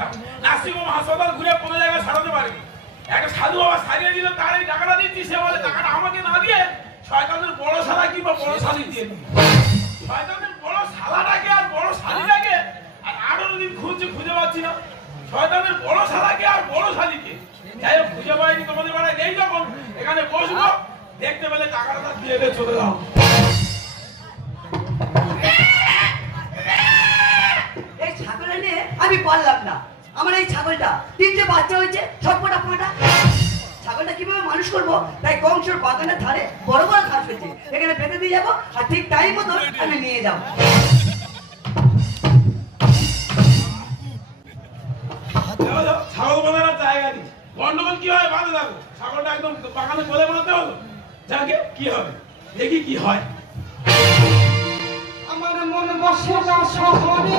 গেছিলাম, নার্সিংহোম হাসপাতাল ঘুরে কোনো জায়গায় সারাতে পারিনি। একটা সাধু বাবা সারিয়ে দিল, তার এই টাকাটা দিচ্ছি, সে বলে টাকাটা আমাকে না দিয়ে শয়তানের বড় শালা কিংবা বড় শালি দিয়ে দিই। শয়তানের বড় শালাটাকে আর বড় শালিটাকে আর 18 দিন খুঁজে পাচ্ছি না। শয়তানের বড় শালাকে আর বড় শালিকে যাই হোক খুঁজে পাইনি। তোমাদের বেলায় নেই যখন এখানে বসবো, দেখতে পেলে টাকাটা দিয়ে দিয়ে চলে যাও। এই ছাগল নিয়ে আমি পারলাম না। আমার এই ছাগলটা 3টে বাচ্চা হয়েছে, সবকটা ফাটা। ছাগলটা কিভাবে মানুষ করবো, তাই কংসর বাগানের ধারে বড় বড় ঘাস হয়েছে, এখানে বেঁধে দিয়ে যাবো, আর ঠিক টাইম মতো আমি নিয়ে যাবো। ছাগল বাঁধানোর জায়গা নেই, গন্ডগোল কি হয় বাঁধে থাকো। ছাগলটা একদম বাগানে বলে বানাতে হলো, যাকে কি হবে দেখি কি হয়। আমার মন বসে না শহরে,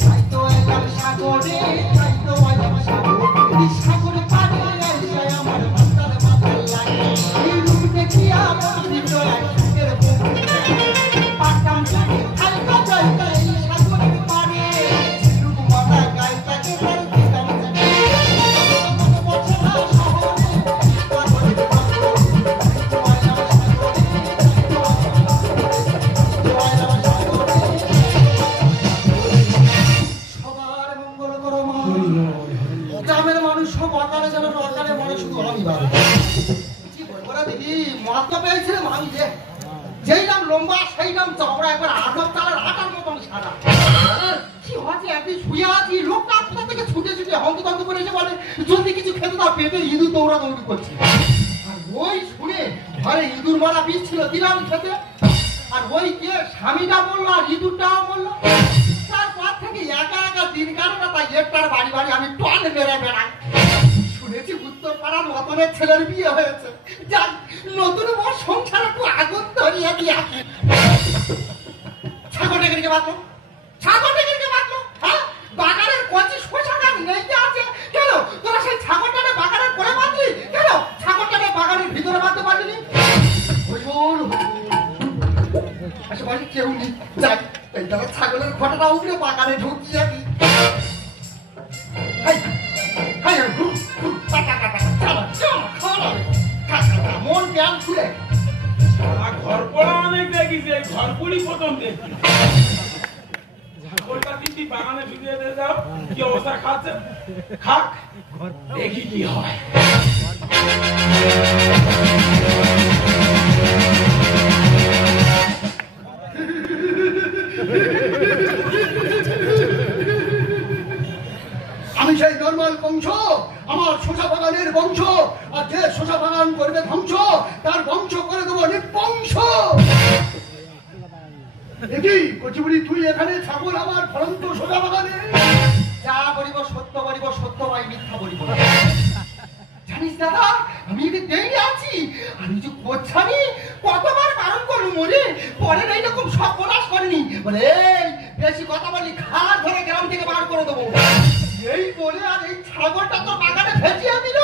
তাই তো এলাম সাগরে, তাই তো এলাম সাগরে। সাগরে পাড়ে এসে আমার মাথার মাথায় লাগে, এই রূপ দেখি আমার হৃদয় এর বুকে পাকাম লাগে। হালকা জলটা এই সাগরের পাড়ে, রূপ মাথা গায়টাকে তার দিতাম জানে। মন বসে না শহরে, গ্রামের মানুষ সব অকালে যেন অকালে মনে শুধু আমি ভালো কি বলবো না দেখি মহাত্মা পেয়েছিলাম আমি, যে যেই নাম লম্বা সেই নাম চওড়া, একবার 8 তালের 8 মতন সারা। কি হচ্ছে একদিন শুয়ে আছি, লোকটা কোথা থেকে ছুটে ছুটে হন্তদন্ত করে এসে বলে যদি কিছু খেতে দাও, পেটে ইঁদুর দৌড়াদৌড়ি করছে। আর ওই শুনে ঘরে ইঁদুর মারা বিষ ছিল, দিলাম খেতে। আর ওই কে স্বামীটা বললো আর ইঁদুরটাও বললো। তারপর থেকে একা একা দিন কাটে না, তাই একটার বাড়ি বাড়ি আমি টন মেরে বেড়াই। শুনেছি উত্তর পাড়ার রতনের ছেলের বিয়ে হয়েছে, যাক নতুন বর সংসার একটু আগুন ধরিয়ে দিয়ে। ছাগলটাকে বাঁধলো, ছাগলটাকে বাঁধলো, হ্যাঁ বাগানের কচি শোষা গাছ নেইতে আছে কেন? তোরা সেই ছাগলটাকে বাগানের করে বাঁধলি কেন? ছাগলটাকে বাগানের ভিতরে বাঁধতে পারলি? আশেপাশে কেউ নেই, যাই এই তারা ছাগলের ঘটনা উঠলে বাগানে ঢুকি যাবি। মন প্যান খুলে ঘর পড়া অনেক দেখিস, ঘর পড়ি প্রথম দেখি। ছাগলটা দিচ্ছি বাগানে ভিজিয়ে দিয়ে যাও, কি অবস্থা খাচ্ছে খাক, দেখি কি হয়। আমি সেই নর্মাল বংশ, আমার শোষা বাগানের বংশ, আর যে শোষা বাগান করবে ধ্বংস, তার বংশ করে দেবো নির্বংশ। দেখি কচিবুড়ি তুই এখানে ছাগল আমার ফলন্ত শোষা বাগানে, যা বলিব সত্য বলিব, সত্য ভাই মিথ্যা বলিব। জানিস দাদা আমি এটি দেরি আছি, আমি যে কোচ্ছানি কতবার বারণ করলু মনে পরে এইরকম সব প্রকাশ করেনি, বলে বেশি কথা বলি খাট ধরে গ্রাম থেকে বার করে দেবো। এই বলে আর এই ছাগলটা তো বাগানে ভেজিয়ে দিল।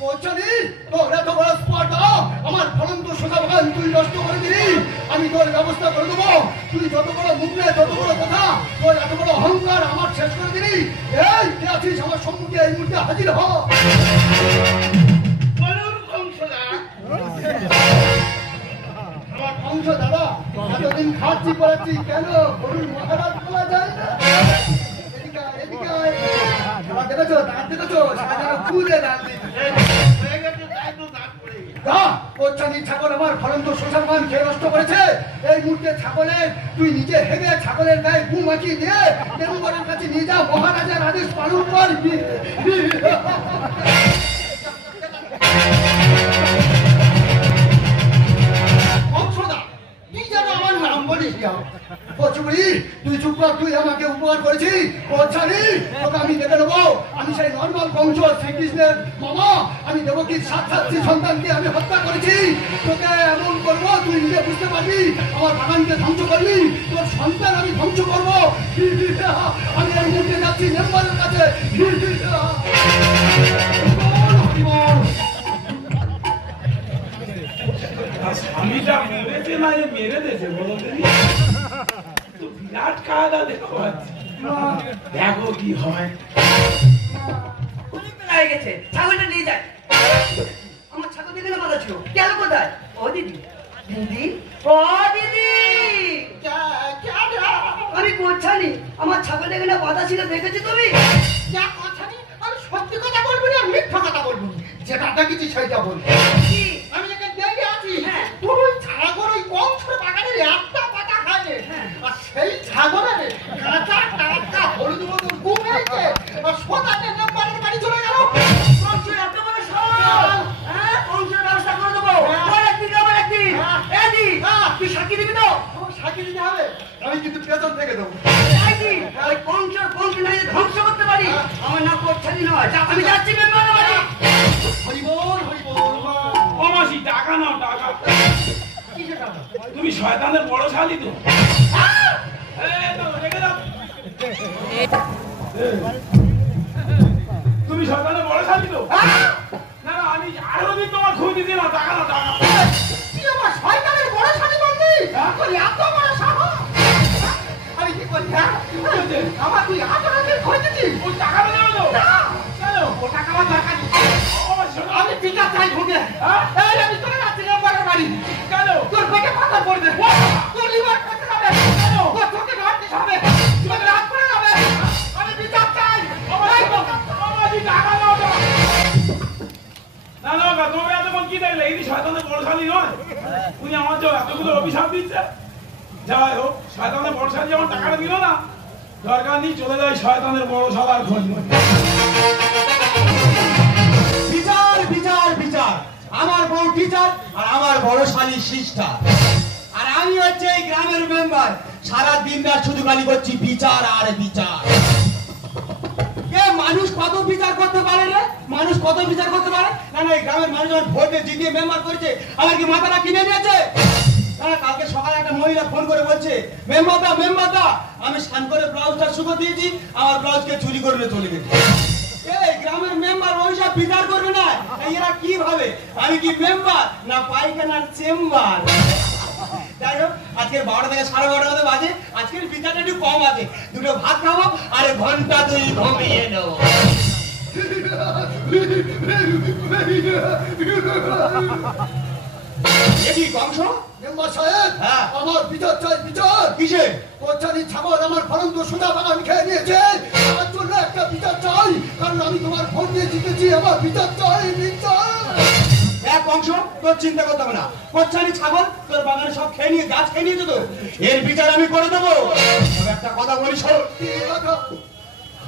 কোচ্ছানি তোর এত বড় স্পর্ধা, আমার ফলন্ত শোষা বাগান তুই নষ্ট করে দিলি, আমি তোর ব্যবস্থা করে দেবো। তুই যত বড় মুখ নেই, যত বড় কথা, তোর এত বড় অহংকার আমার শেষ করে দিলি। এই কে আছিস আমার সম্মুখে, এই মুহূর্তে হাজির হ। আমার বংশ দাদা, এতদিন খাচ্ছি পড়াচ্ছি, কেন গরুর মহারাজ বলা যায় না? এদিকে এদিকে দেখেছো দাঁত দেখেছো, সাজানো খুঁজে দাঁত ছাগল আমার ফলন্ত শোষা বাগান খেয়ে নষ্ট করেছে। এই মুহূর্তে ছাগলের তুই নিজে হেগে ছাগলের গায়ে গু মাখিয়ে দিয়ে দেবগণের কাছে নিয়ে যা, মহারাজার আদেশ পালন কর। তুই যেন আমার নাম বলিস কচুবুড়ি, তুই চুপ কর, তুই আমাকে উপকার করেছিস। কোচ্ছানি তোকে আমি দেখে নেবো, আমি সেই নর্মাল বংশ শ্রীকৃষ্ণের মামা, আমি দেবকীর সাক্ষাৎ সন্তানকে আমি হত্যা করেছি। তোকে এমন করবো তুই নিজে বুঝতে পারবি, আমার বাগানকে ধ্বংস করবি, তোর সন্তান আমি ধ্বংস করবো। আমি এই মুহূর্তে যাচ্ছি মেম্বারের কাছে। স্বামীটা মেরেছে না মেরে দিয়েছে বলো, বিরাট কায়দা দেখো। দেখো কি হয়। অনেক বেলা হয়ে গেছে, ছাগলটা নিয়ে যায়। আমার ছাগল দিকে না বাধা ছিল, গেল কোথায়? ও দিদি, দিদি, ও দিদি, আমি কোথানি? আমার ছাগল এখানে বাধা ছিল, দেখেছি তুমি? আমি সত্যি কথা বলবো না, মিথ্যা কথা বলবো না। যেটা দেখেছি সেইটা বলবো। কি? আমি এখানে দেখে আছি, হ্যাঁ। তোর ওই ছাগল ওই কংসের বাগানের একটা পাতা খায়নি। আর সেই ছাগলের কাঁচা টাটকা হলুদ মতন গুম হয়েছে, আর সোজাতে নেপালের বাড়ি চলে গেল। কংসের এত বড় সাহস! হ্যাঁ, কংসের ব্যবস্থা করে দেবো। তোর একদিন আমার একদিন। এদি, তুই সাক্ষী দিবি তো? আমার সাক্ষী দিতে হবে, আমি কিন্তু পেছন থেকে দেবো। এদি, ওই কংসের কংস নাই ধ্বংস করতে পারি। আমার নাম কোথানি নয়, আমি যাচ্ছি মেম্বার বাড়ি। হরিবল হরিবল মা। ও মাসি, টাকা নাও, টাকা। কিসের টাকা? তুমি শয়তানের বড় শালি তো? এই তো, রেখে দাও। তুমি শয়তানের বড় শালি তো? না না, আমি আরো দিন তোমার খুঁজ দিতে না, টাকা না, টাকা। তুই আমার শয়তানের বড় শালি বললি? তোর এত বড় সাহস? আমি কি করি, হ্যাঁ? আমার তুই আচরণে খোঁজেছিস? ওই টাকাটা দেবে তো? কেন? ও টাকা আমার দরকার নেই। ও মাসি, শোনো। আমি টিকা চাই ঢুকে। হ্যাঁ? এই আমি চলে যাচ্ছি নেপালের বাড়ি। কেন? তোর পেটে পাথর পড়বে, তোর লিভার ফেটে যাবে, তোর চোখে ঘাটতিস হবে, তোর রাত পড়ে যাবে। আমি বিচার চাই। ও মাসি, ও মাসি, টাকা নাও, টাকা। না না, না, তুমি এতক্ষণ কি দেখলে? এই শয়তানের বড় শালি নয়? উনি আমার জন্য এতগুলো অভিশাপ দিচ্ছে। যাই হোক, শয়তানের বড় শালি যখন টাকাটা দিল না, দরকার নেই, চলে যায় শয়তানের বড় শালার খোঁজ নিতে। বিচার বিচার বিচার, আমার বউ টিচার আর আমার বড় শালী সিস্টার, আর আমি হচ্ছে এই গ্রামের মেম্বার। সারা দিন রাত শুধু খালি করছি বিচার আর বিচার। এ মানুষ কত বিচার করতে পারে রে? মানুষ কত বিচার করতে পারে? না না, এই গ্রামের মানুষ যখন ভোট দিয়ে জিতিয়ে মেম্বার করেছে, আমার কি মাথাটা কিনে নিয়েছে? না, কালকে সকালে একটা মহিলা ফোন করে বলছে, মেম্বার দা, আমি স্নান করে ব্লাউজটা শুকো দিয়েছি, আমার ব্লাউজকে চুরি করে নিয়ে চলে গেছে। এই গ্রামের মেম্বার ওইসব বিচার করবে না। এরা কি ভাবে আমি কি মেম্বার না পায়খানার চেম্বার? যাই হোক, আজকের 12টা থেকে 12:30 মধ্যে বাজে, আজকের বিচারটা একটু কম আছে। দুটো ভাত খাবো আর ঘন্টা 2 ঘুমিয়ে নেবো। কি কংস? মেম্বার সাহেব, হ্যাঁ। আমার বিচার চাই, বিচার। কিসে? কোচারি ছাগল আমার ফলন্ত সোজা বাগান খেয়ে নিয়েছে, আমার জন্য একটা বিচার চাই, কারণ আমি তোমার ভোট দিয়ে জিতেছি। আমার বিচার চাই, বিচার। এক অংশ তোর চিন্তা করতে হবে না। কোচ্চানি ছাগল তোর বাগানে সব খেয়ে নিয়ে, গাছ খেয়ে নিয়েছে তো, এর বিচার আমি করে দেবো। তবে একটা কথা বলি শোন, কি কথা?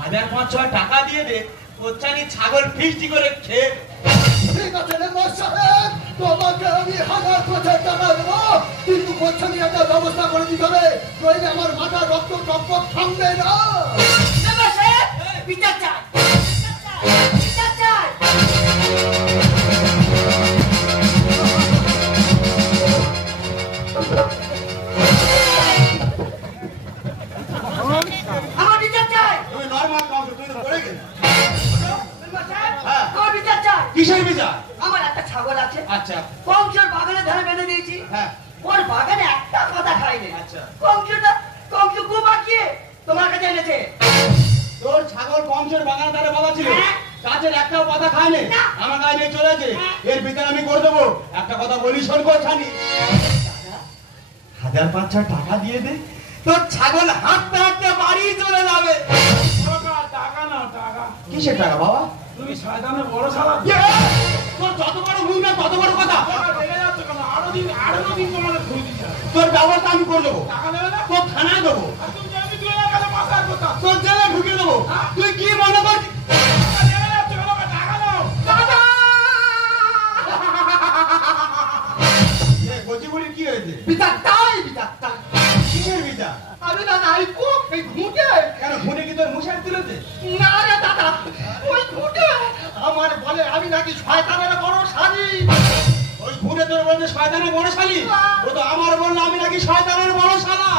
1500 টাকা দিয়ে দে, কোচ্চানি ছাগল ফিস্টি করে খেয়ে। ঠিক আছে মেম্বার সাহেব, তোমাকে আমি 1000 টাকা দেবো, কিন্তু কোচারি একটা ব্যবস্থা করে দিতে হবে, নইলে আমার মাথা রক্ত টপক থামবে না। মেম্বার সাহেব, বিচার চাই, বিচার চাই। আমার বিচার চাই। তুমি নরমাল কংস, তুমি তো পড়ে গেলে। মেম্বার সাহেব, হ্যাঁ। আমার বিচার চাই। কিসের বিচার? আমার একটা ছাগল আছে, আচ্ছা কংসের বাগানে ধারে বেঁধে দিয়েছি। হ্যাঁ। ওর বাগানে একটা কথা খাইনি। আচ্ছা। কংস গু মাখিয়ে তোমার কাছে এনেছে। তোর ছাগল কংসের বাগানে তারে বাঁধা ছিল, হ্যাঁ। গাছের একটাও পাতা খায়নি, না। আমার গায়ে নিয়ে চলেছে। হ্যাঁ। এর বিচার আমি করে দেবো। একটা কথা বলি শোন কোচ্চানি, 1500 টাকা দিয়ে দে, তোর ছাগল হাঁটতে হাঁটতে বাড়ি চলে যাবে। টাকা, টাকা নাও, টাকা। কিসের টাকা বাবা? তুমি শয়তানের বড় শালা তো? তোর যত বড় মুখ না তত বড় কথা। টাকা রেখে যাচ্ছ কেন? আরো দিন তোমাদের খুঁজ দিতে হবে। তোর ব্যবস্থা আমি করে দেবো, টাকা দেবে না? তোর থানায় দেবো, আর তুমি যদি 2,000 টাকা পাচার করতাম, তোর জেলে ঢুকিয়ে দেবো। তুই কি মনে করছিস? টাকা রেখে যাচ্ছ কেন? টাকা নাও। দাদা! কচিগুড়ির কি হয়েছে? বিচার চাই, বিচার চাই। কিসের বিচার? আমি দাদা এই কোপ এই ঘুঁটে, কেন ঘুরে কি তোর মুশার তুলেছে? না রে দাদা, ওই ঘুঁটে আমার বলে আমি নাকি শয়তানের বড় শালী। ওই ঘুরে তোর বলছে শয়তানের বড় শালী, ও তো আমার বললো আমি নাকি শয়তানের বড় শালা।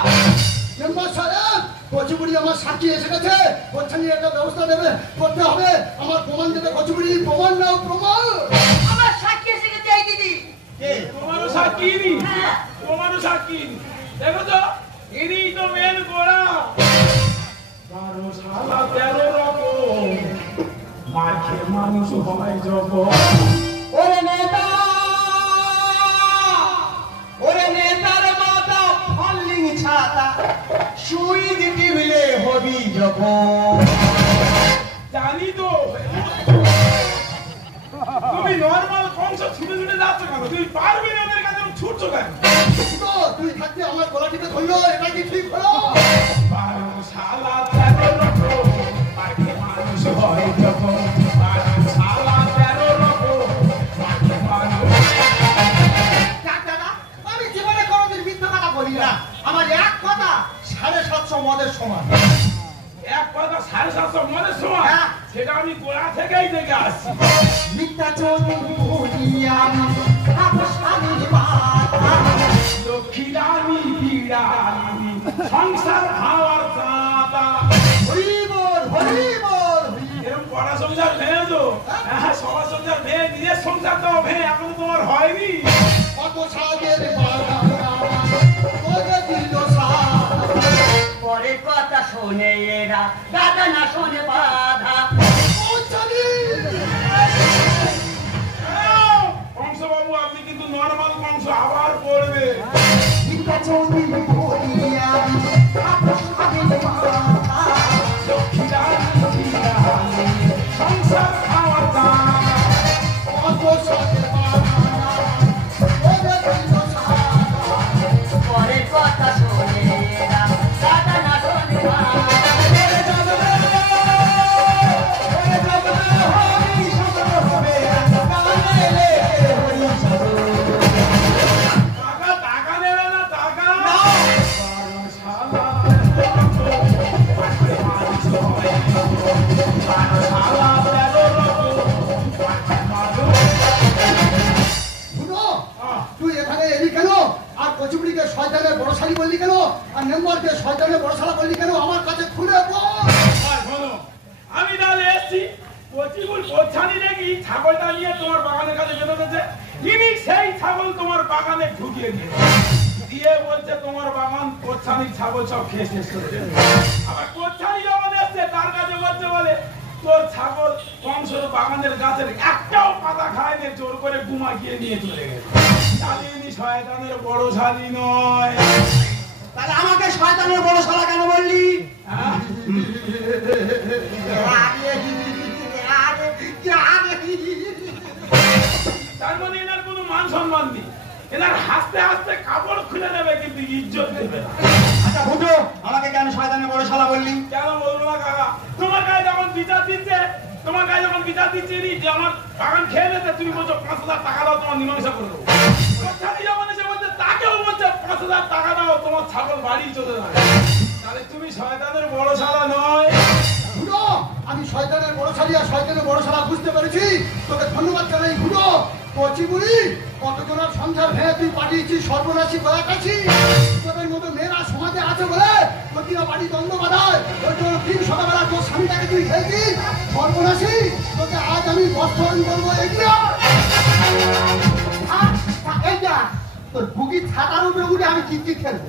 মেম্বার সাহেব, কচুবুড়ি আমার সাক্ষী এসে গেছে, কোচ্চানি একটা ব্যবস্থা দেবে, করতে হবে। আমার প্রমাণ দেবে কচুবুড়ি, প্রমাণ নাও, প্রমাণ। আমার সাক্ষী এসে গেছে এই দিদি। কে? তোমারও সাক্ষী ইনি, হ্যাঁ। তোমারও সাক্ষী ইনি। দেখো তো, ইনি তো মেন গোড়া। মশলা 13 রকম, মার খেয়ে মানুষ হয় যখন। ওরে নেতা, ওরে নেতার মাথা ফলিং ছাতা, সুইচ টিপলে হবি যখন। জানি তো তুমি নর্মাল কংস ছুটে ছুটে যাচ্ছ কেন? তুমি পারবে না ওদের কাছে ছুটছো কেন? তো তুই থাকতে আমার গলা টিপে ধরলো, এটা কি ঠিক হলো? শালা 13 রকম, মার খেয়ে মানুষ হয় যখন। শালা 13 রকম, মার খেয়ে মানুষ। দেখ দাদা, আমি জীবনে কোনোদিন মিথ্যা কথা বলি না। আমার এক কথা 750 মদের সমান। এক কথা 750 মনের সময়, হ্যাঁ। সেটা আমি গোড়া থেকেই দেখে আসছি। মিথ্যা চোখে বলি আমি আপসানির মাথা। লক্ষ্মী রানী বিড়ালি সংসার খাওয়ার চাঁদা। হরি বল, হরি বল, হরি বল। এরকম কড়া সংসার ভেঙে তো, হ্যাঁ, সবার সংসার ভেঙে নিজের সংসারটাও ভেঙে এখন তোমার হয়নি। কত সাগের বাধা তোকে দিল সাধা। পরে কথা শোনে এরা, দাদা না শোনে বাধা। ও চলি কংসবাবু, আপনি কিন্তু নর্মাল কংস আবার পড়বে। মিথ্যা চোখে বলি আমি আপসানির মাথা। লক্ষ্মী রানী বিড়ালি সংসার খাওয়ার চাঁদা। কত সাগের বাধা তোকে দিল সাধা। পরে কথা শোনে এরা, দাদা না শোনে বাধা। টাকা টাকা নেবে না টাকা? শালা মানুষ হয়। শালা 13 রকম, মানুষ। শুনো, তুই এখানে এলি কেন? আর কচুবড়িকে শয়তানের বড় শালি বললি কেন? আর নেম্বরকে শয়তানের বড় শালা বললি কেন? আমার কাছে খুলে বল। আর শোনো, আমি তাহলে এসছি কচিগুল কোচ্ছানি দেখি ছাগলটা নিয়ে তোমার বাগানের কাছে বেরোতেছে। তিনি সেই ছাগল তোমার বাগানে ঢুকিয়ে দিয়ে বলছে তোমার বাগান কোচ্ছানির ছাগল সব খেয়ে শেষ করে দেবে। আবার কোচ্ছানি যখন এসছে তার কাছে বলছে বলে তোর ছাগল কংসর বাগানের গাছের একটাও পাতা খায়নি, জোর করে ঘুমাকিয়ে নিয়ে চলে গেছে। জানিনি শয়তানের বড় শালী নয়। তাহলে আমাকে শয়তানের বড় শালা কেন বললি? হ্যাঁ? তার মানে এনার কোনো মান সম্মান নেই। এনার হাসতে হাসতে কাপড় খুলে নেবে কিন্তু ইজ্জত দেবে না। আচ্ছা ফুটো, আমাকে কেন শয়তানের বড় শালা বললি? কেন বলবো না কাকা? তোমার গায়ে যখন বিচার দিচ্ছে, যে আমার বাগান খেয়ে নিতে, তুমি বলছো 5,000 টাকা দাও, তোমার মীমাংসা করে দেবো। কোচ্ছানি যখন এসে বলছে, তাকেও বলছে 5,000 টাকা দাও, তোমার ছাগল বাড়ি চলে যাবে। তাহলে তুমি শয়তানের বড় শালা নয়। ভুটো, আমি শয়তানের বড় শালি আর শয়তানের বড় শালা বুঝতে পেরেছি। তোকে ধন্যবাদ জানাই ভুটো। কচিবুড়ি, কতজনের সংসার ভেঙে তুই পাঠিয়েছিস সর্বনাশী কলাকাছি। তোদের মতো মেয়েরা সমাজে আছে বলে প্রতিটা বাড়ি দ্বন্দ্ব বাঁধায়। ওই জন্য দিন সকালবেলা তোর স্বামীটাকে তুই খেয়েছিস সর্বনাশী। তোকে আজ আমি বস্ত্রহরণ করবো। এগুলো এইটা তোর বুকি ছাতার উপরে উঠে আমি চিৎচিৎ খেলবো।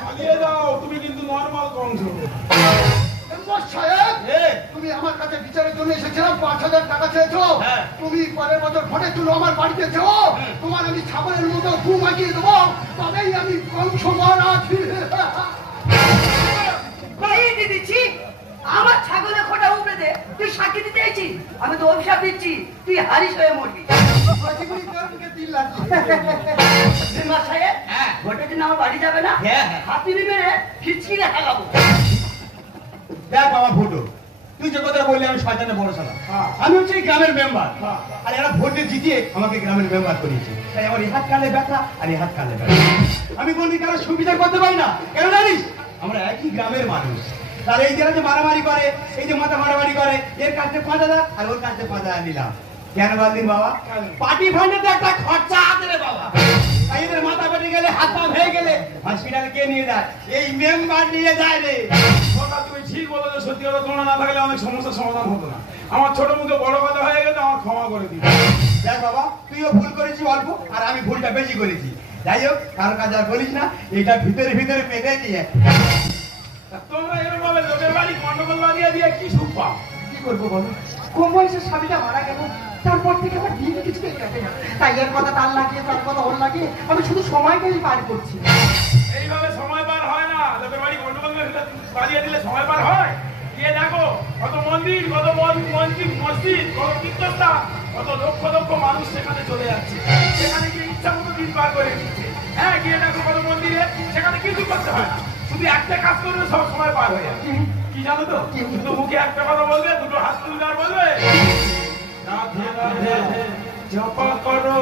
চালিয়ে দাও, তুমি কিন্তু নর্মাল কংস। সাহেব, এই, তুমি আমার কাছে বিচারের জন্য এসেছিলাম, 5,000 টাকা চেয়েছো। হ্যাঁ। তুমি পরের বছর ভোটের জন্য আমার বাড়িতে যাও। তোমার আমি ছাগলের মতো ঘুম মাগিয়ে দেবো, তবেই আমি কংস মহারাজ। দিয়ে দিচ্ছি, আমার ছাগলের খোঁটা উপরে দে। তুই সাক্ষী দিতে চাইছিস, আমি তো অভিশাপ দিচ্ছি, তুই হারিস হয়ে মরবি। শ্রীনিবাস সাহেব, হ্যাঁ। ভোটের দিন আমার বাড়ি যাবে না? হ্যাঁ, হ্যাঁ। হাতি মেরে খিচকিরে হারাবো। দেখ বাবা ফুটো, তুই যে কথা বললি আমি শয়তানের বড় শালা। হ্যাঁ। আমি হচ্ছে এই গ্রামের মেম্বার। হ্যাঁ। আর এরা ভোটে জিতিয়ে আমাকে গ্রামের মেম্বার করেছে। তাই আমার এই হাত কালে ব্যথা আর এই হাত কালে ব্যথা। আমি কোনদিন কারো সুবিচার করতে পারি না। কেন জানিস? আমরা একই গ্রামের মানুষ। তার এই যারা যে মারামারি করে, এই যে মাথা মারামারি করে, এর কাছে 5,000 আর ওর কাছে 5,000 নিলাম। কেন বলদিন বাবা? পার্টি ফান্ডে তো একটা খরচা আছে রে বাবা। তাই এদের মাথা পেটে গেলে, হাত পা ভেঙে গেলে হসপিটালে কে নিয়ে যায়? এই মেম্বার নিয়ে যায় রে। কথা তুমি ঠিক বলেছো, সত্যি কথা। তোমরা না থাকলে অনেক সমস্যার সমাধান হতো না। আমার ছোট মুখে বড় কথা হয়ে গেছে, আমার ক্ষমা করে দিবে। দেখ বাবা, তুইও ভুল করেছিস অল্প, আর আমি ভুলটা বেশি করেছি। যাই হোক, কারো কাজ আর বলিস না, এটা ভিতরে ভিতরে পেতে নিয়ে। তোমরা এরকম ভাবে লোকের বাড়ি গন্ডগোল বাড়িয়ে কি সুখ পাও? কি করবো বলো, কম বয়সের স্বামীটা মারা গেল, তারপর থেকে আমার দিন কিছুতেই কাটে না। তাই এর কথা তার লাগে, তার কথা ওর লাগে, আমি শুধু সময়টাই পার করছি। এইভাবে সময় পার হয় না। লোকের বাড়ি গন্ডগোল বাড়িয়ে দিলে সময় পার হয়? গিয়ে দেখো কত মন্দির, কত মসজিদ, কত তীর্থস্থান, কত লক্ষ লক্ষ মানুষ সেখানে চলে যাচ্ছে, সেখানে গিয়ে ইচ্ছা মতো দিন পার করে দিচ্ছে। হ্যাঁ, গিয়ে দেখো কত মন্দিরে, সেখানে কিছু করতে হয় না, শুধু একটা কাজ করলে সব সময় পার হয়ে যাবে। কি জানো তো, শুধু মুখে একটা কথা বলবে, দুটো হাত তুলবে আর বলবে রাধে রাধে জপ করো।